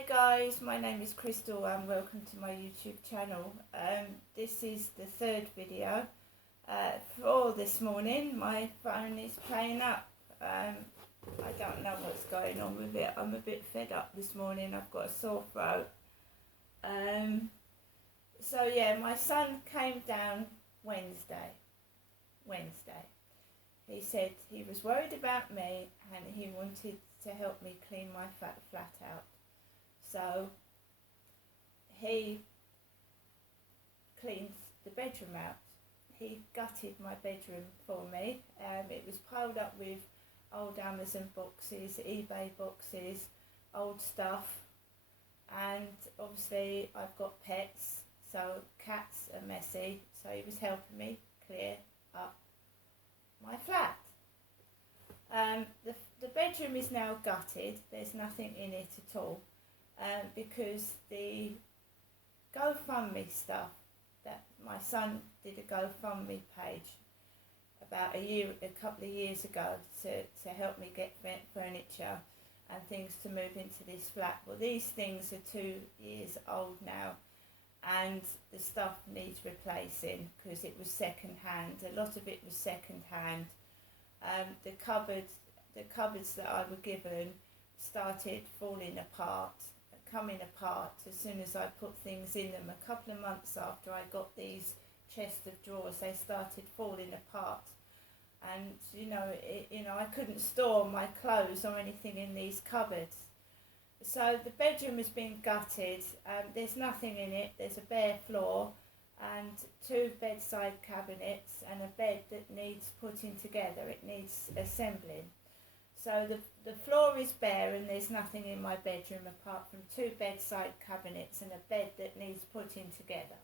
Hi guys, my name is Crystal and welcome to my YouTube channel. This is the third video for this morning. My phone is playing up. I don't know what's going on with it. I'm a bit fed up this morning. I've got a sore throat. So yeah, my son came down Wednesday. He said he was worried about me and he wanted to help me clean my flat out. So he cleaned the bedroom out. He gutted my bedroom for me. It was piled up with old Amazon boxes, eBay boxes, old stuff, and obviously I've got pets, so cats are messy, so he was helping me clear up my flat. The bedroom is now gutted. There's nothing in it at all. Because the GoFundMe stuff, that my son did a GoFundMe page about a couple of years ago to help me get furniture and things to move into this flat. Well, these things are 2 years old now and the stuff needs replacing because it was second hand. A lot of it was second hand. The cupboards that I were given started falling apart, coming apart as soon as I put things in them. A couple of months after I got these chest of drawers, they started falling apart, and I couldn't store my clothes or anything in these cupboards. So the bedroom has been gutted. There's nothing in it. There's a bare floor and 2 bedside cabinets and a bed that needs putting together. It needs assembling. So the floor is bare and there's nothing in my bedroom apart from 2 bedside cabinets and a bed that needs putting together.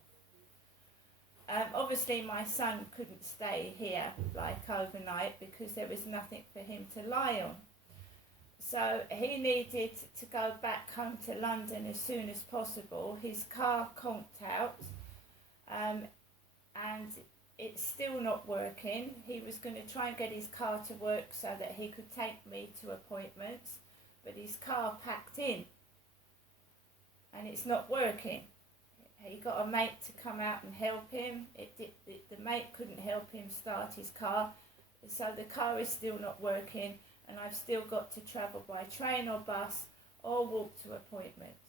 Obviously my son couldn't stay here like overnight because there was nothing for him to lie on. So he needed to go back home to London as soon as possible. His car conked out and it's still not working. He was going to try and get his car to work so that he could take me to appointments, but his car packed in and it's not working. He got a mate to come out and help him. The mate couldn't help him start his car, so the car is still not working and I've still got to travel by train or bus or walk to appointments.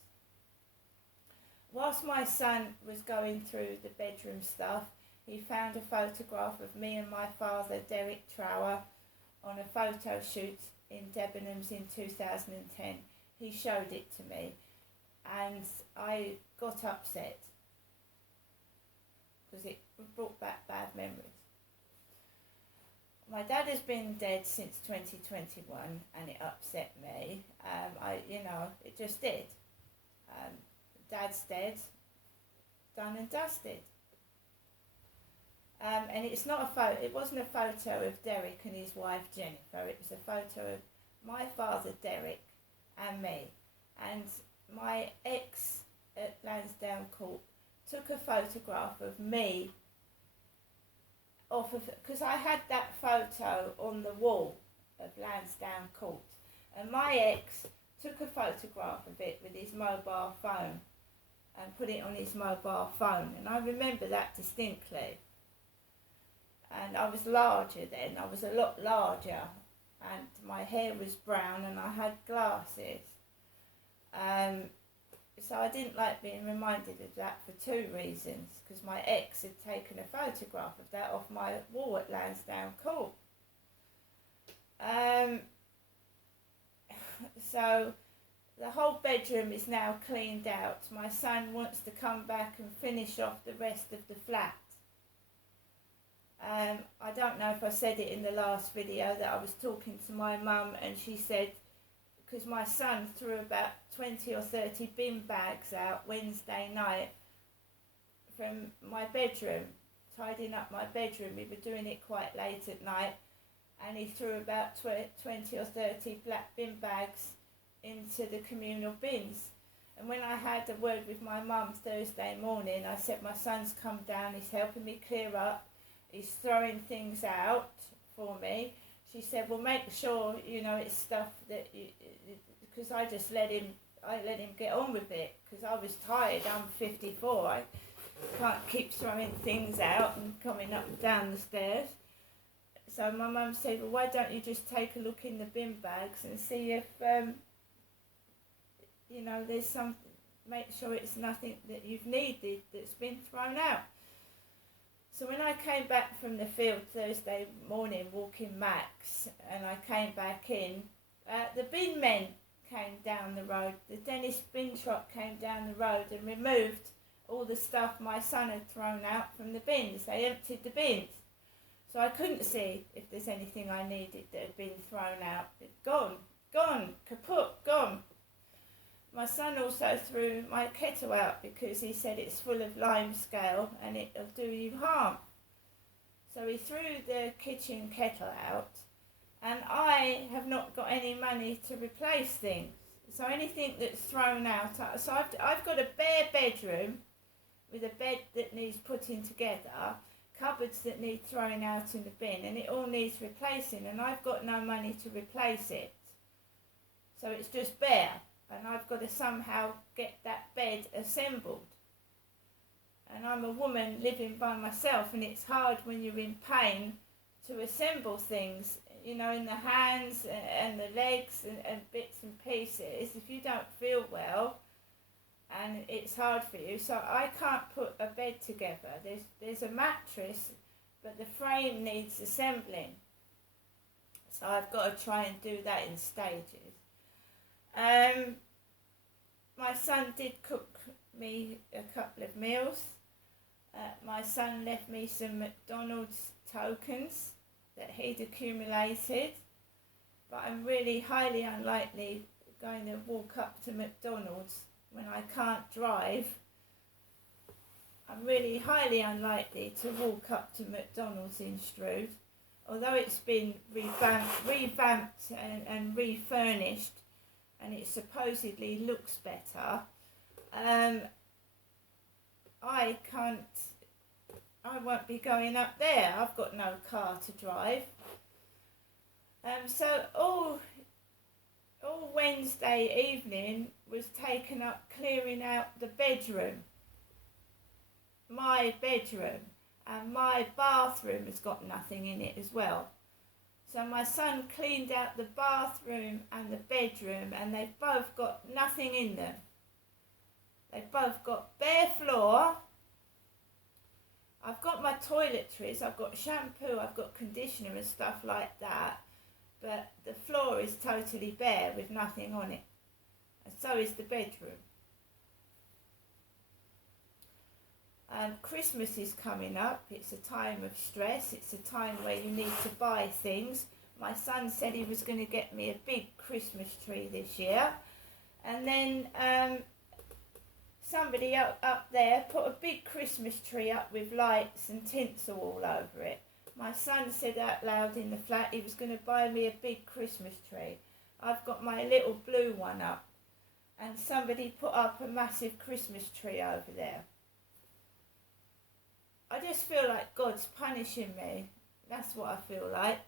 Whilst my son was going through the bedroom stuff, he found a photograph of me and my father, Derek Trower, on a photo shoot in Debenhams in 2010. He showed it to me and I got upset because it brought back bad memories. My dad has been dead since 2021 and it upset me. It just did. Dad's dead, done and dusted. And it's not a photo. It wasn't a photo of Derek and his wife Jennifer. It was a photo of my father Derek and me. And my ex at Lansdowne Court took a photograph of me because I had that photo on the wall of Lansdowne Court, and my ex took a photograph of it with his mobile phone and put it on his mobile phone, and I remember that distinctly. And I was larger then. I was a lot larger and my hair was brown and I had glasses. So I didn't like being reminded of that for 2 reasons, because my ex had taken a photograph of that off my wall at Lansdowne Court. So the whole bedroom is now cleaned out. My son wants to come back and finish off the rest of the flat. I don't know if I said it in the last video that I was talking to my mum and she said, because my son threw about 20 or 30 bin bags out Wednesday night from my bedroom, tidying up my bedroom. We were doing it quite late at night and he threw about 20 or 30 black bin bags into the communal bins. And when I had a word with my mum Thursday morning, I said, my son's come down, he's helping me clear up, he's throwing things out for me. She she said, well, make sure, it's stuff that because I let him get on with it, because I was tired. I'm 54. I can't keep throwing things out and coming up and down the stairs. So my mum said, well, why don't you just take a look in the bin bags and see if, there's some, make sure it's nothing that you've needed that's been thrown out. So when I came back from the field Thursday morning walking Max, and I came back in, the bin men came down the road. The Dennis bin truck came down the road and removed all the stuff my son had thrown out from the bins. They emptied the bins. So I couldn't see if there's anything I needed that had been thrown out. Gone, kaput, gone. My son also threw my kettle out because he said it's full of lime scale and it'll do you harm. So he threw the kitchen kettle out, and I have not got any money to replace things. So anything that's thrown out, so I've got a bare bedroom with a bed that needs putting together, cupboards that need throwing out in the bin, and it all needs replacing, and I've got no money to replace it. So it's just bare. And I've got to somehow get that bed assembled. And I'm a woman living by myself, and it's hard when you're in pain to assemble things, in the hands and the legs and bits and pieces if you don't feel well, and it's hard for you. So I can't put a bed together. There's a mattress, but the frame needs assembling. So I've got to try and do that in stages. My son did cook me a couple of meals. My son left me some McDonald's tokens that he'd accumulated, but I'm really highly unlikely going to walk up to McDonald's when I can't drive. I'm really highly unlikely to walk up to McDonald's in Strood, although it's been revamped and refurnished, and it supposedly looks better. I won't be going up there. I've got no car to drive. So all Wednesday evening was taken up clearing out the bedroom, my bedroom, and my bathroom has got nothing in it as well. So my son cleaned out the bathroom and the bedroom, and they've both got nothing in them. They've both got bare floor. I've got my toiletries, I've got shampoo, I've got conditioner and stuff like that, but the floor is totally bare with nothing on it. And so is the bedroom. Christmas is coming up. It's a time of stress. It's a time where you need to buy things. My son said he was going to get me a big Christmas tree this year. And then somebody up there put a big Christmas tree up with lights and tinsel all over it. My son said out loud in the flat he was going to buy me a big Christmas tree. I've got my little blue one up, and somebody put up a massive Christmas tree over there. I just feel like God's punishing me. That's what I feel like.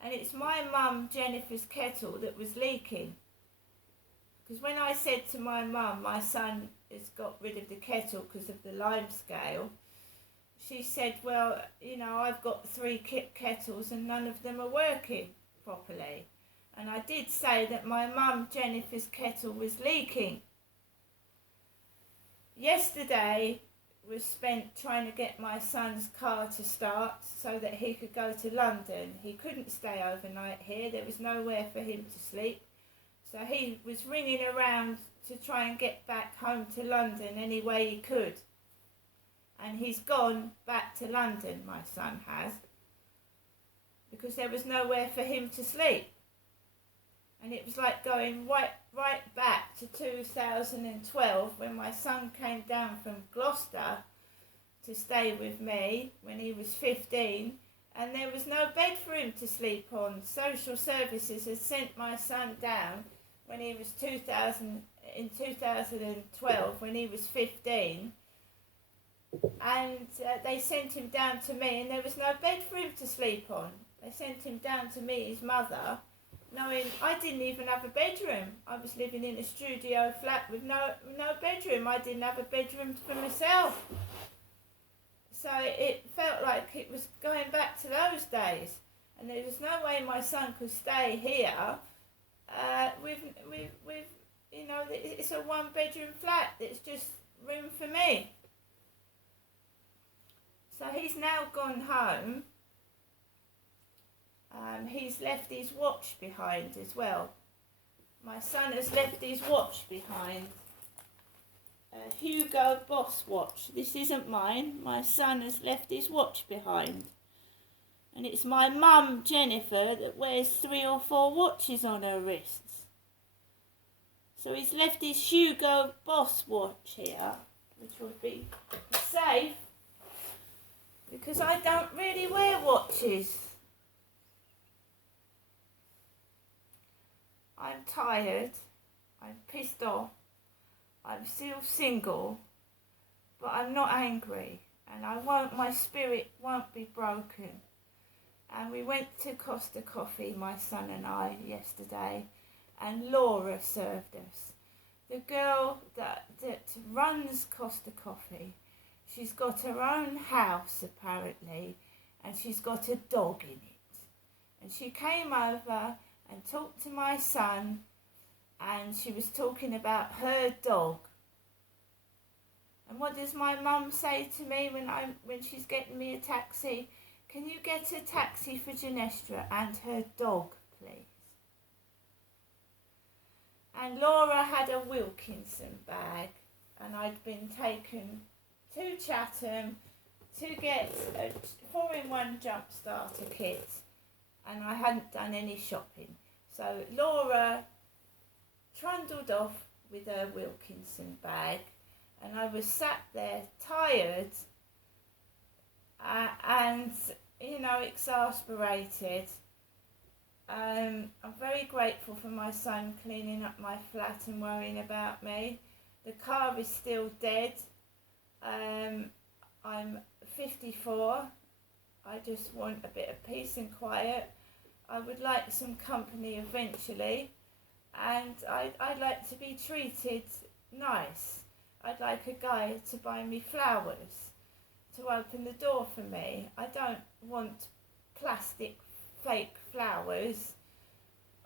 And it's my mum, Jennifer's kettle, that was leaking. Because when I said to my mum, my son has got rid of the kettle because of the lime scale, she said, well, I've got 3 kettles and none of them are working properly. And I did say that my mum, Jennifer's kettle was leaking. Yesterday was spent trying to get my son's car to start so that he could go to London. He couldn't stay overnight here. There was nowhere for him to sleep. So he was ringing around to try and get back home to London any way he could. And he's gone back to London, my son has, because there was nowhere for him to sleep. And it was like going right back to 2012 when my son came down from Gloucester to stay with me when he was 15, and there was no bed for him to sleep on. Social services had sent my son down when he was in 2012 when he was 15, and they sent him down to me, and there was no bed for him to sleep on. They sent him down to meet his mother, knowing I didn't even have a bedroom. I was living in a studio flat with no bedroom. I didn't have a bedroom for myself. So it felt like it was going back to those days. And there was no way my son could stay here with it's a one bedroom flat. It's just room for me. So he's now gone home. He's left his watch behind as well. My son has left his watch behind. A Hugo Boss watch. This isn't mine. My son has left his watch behind. And it's my mum, Jennifer, that wears 3 or 4 watches on her wrists. So he's left his Hugo Boss watch here, which would be safe, because I don't really wear watches. I'm tired, I'm pissed off, I'm still single, but I'm not angry, and my spirit won't be broken. And we went to Costa Coffee, my son and I, yesterday, and Laura served us. The girl that runs Costa Coffee, she's got her own house apparently, and she's got a dog in it. And she came over and talked to my son, and she was talking about her dog. And what does my mum say to me when she's getting me a taxi? Can you get a taxi for Genestra and her dog, please? And Laura had a Wilkinson bag, and I'd been taken to Chatham to get a 4-in-1 jump starter kit, and I hadn't done any shopping. So Laura trundled off with her Wilkinson bag, and I was sat there tired and exasperated. I'm very grateful for my son cleaning up my flat and worrying about me. The car is still dead. I'm 54. I just want a bit of peace and quiet. I would like some company eventually, and I'd like to be treated nice. I'd like a guy to buy me flowers, to open the door for me. I don't want plastic fake flowers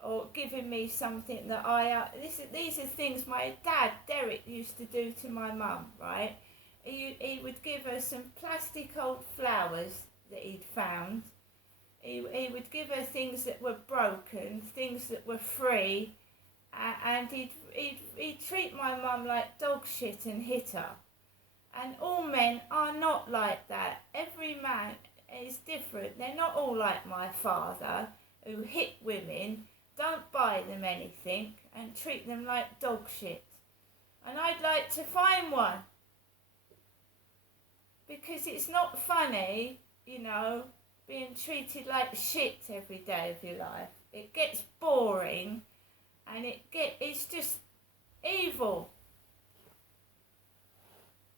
or giving me something that these are things my dad Derek used to do to my mum, right? He would give her some plastic old flowers that he'd found. He would give her things that were broken, things that were free, and he'd treat my mum like dog shit and hit her. And all men are not like that. Every man is different. They're not all like my father, who hit women, don't buy them anything, and treat them like dog shit. And I'd like to find one. Because it's not funny, being treated like shit every day of your life. It gets boring, and it's just evil.